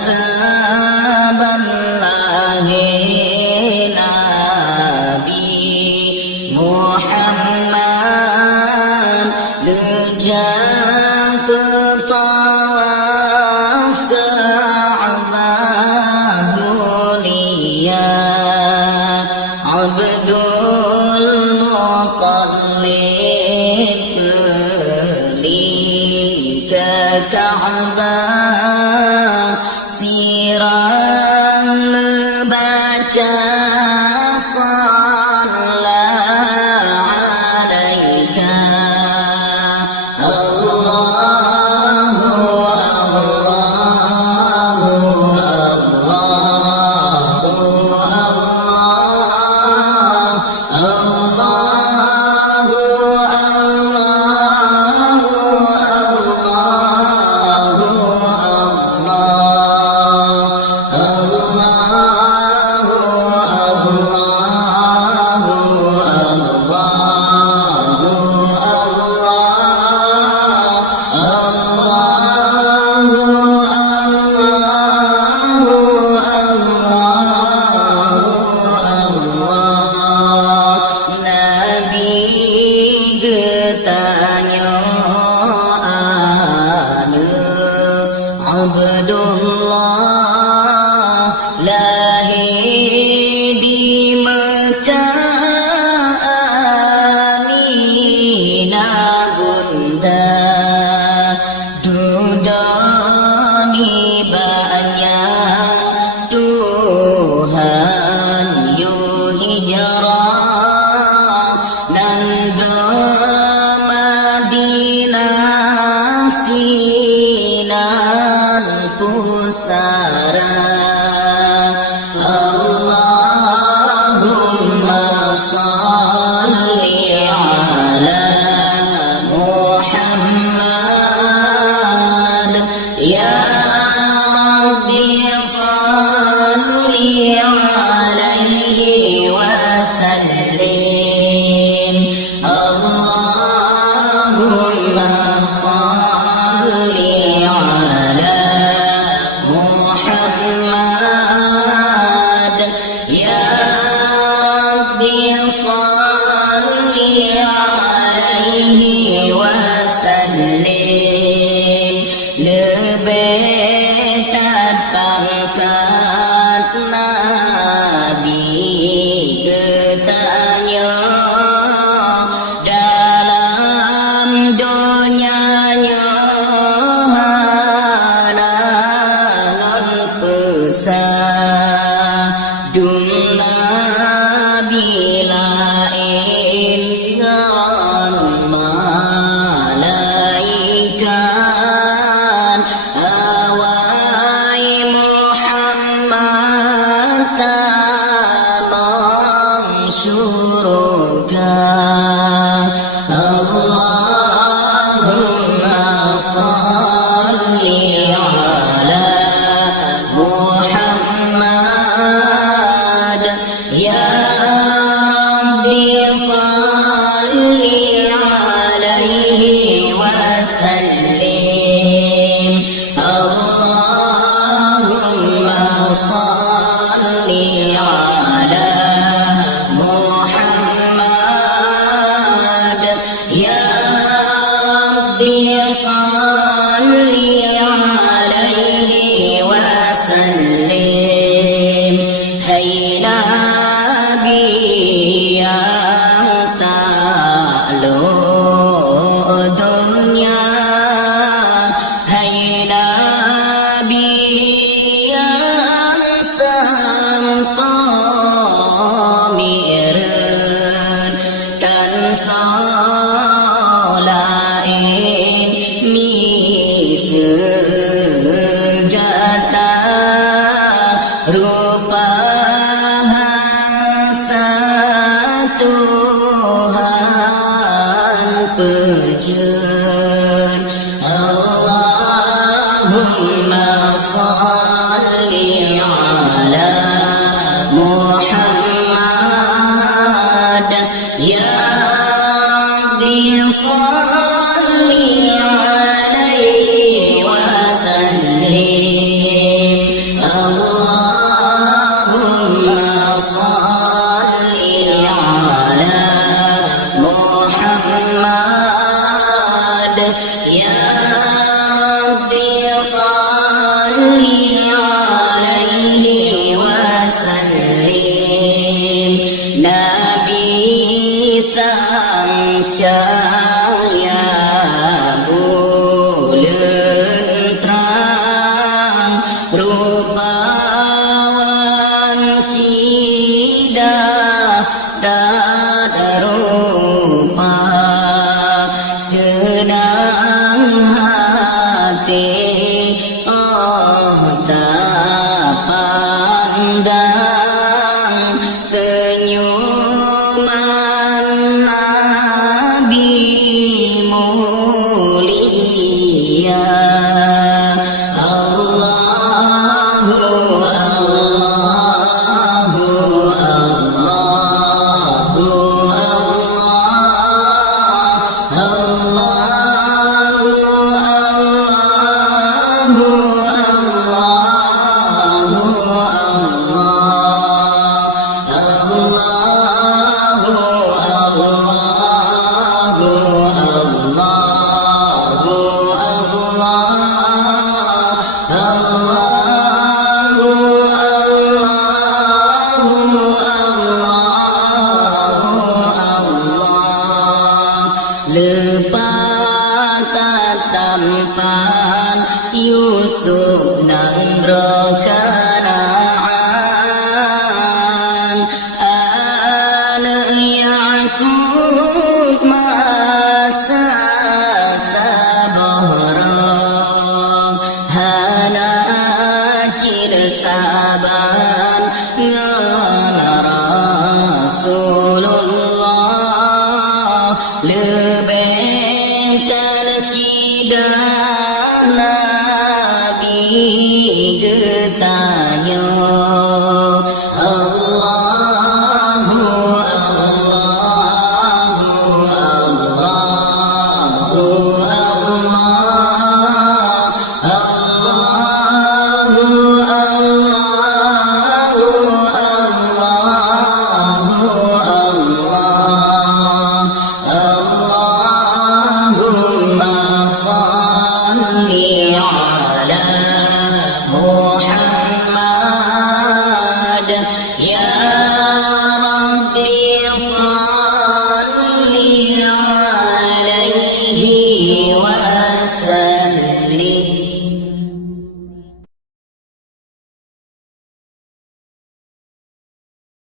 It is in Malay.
saballahi Nabi Muhammad Lejang bertawaf Ka'bah mulia Abdul Muttalib berling ke Ka'bah Sirah membaca salat alaika Allahu Allahu Abdullah lahir di Mekah Aminah bunda dudani banyak Tuhan yu hijrah nandro Madinah sinan pusara Allahumma salli ala Muhammad ya Rabbi salli alaihi wa sallim Allahumma salli ala Muhammad ya Rabbi salli alaihi wa sallim lebih pangkat Nabi ketanya dalam dunianya hanangan pesadun Nabi lain ngan malaikat awai Muhammad tamam syurga Allahumma salli ala Muhammad ya Rabbi salli alaihi wa sallim Allahumma salli ala Muhammad ya Rabbi salli alaihi wa sallim Hai Nabi yang takluk dunia Hai Nabi yang sampai mi'raj dan solain mi segata rupa Tuhan pujian Allahumma salli ala Muhammad ya Rabbi salli alaihi wa sallim alaihi wasallim. Nabi sang cahaya bulan terang, rupawan cidah tak rupa, senang hati tak pandang, senyuman Nabi mulia. Allahu Allahu Allahu lepas tampan Yusuf nandro Kanaan, anak Yakub masa sabarang, hana cil saban ngana Rasulullah, lebih tercidah Nabi getanya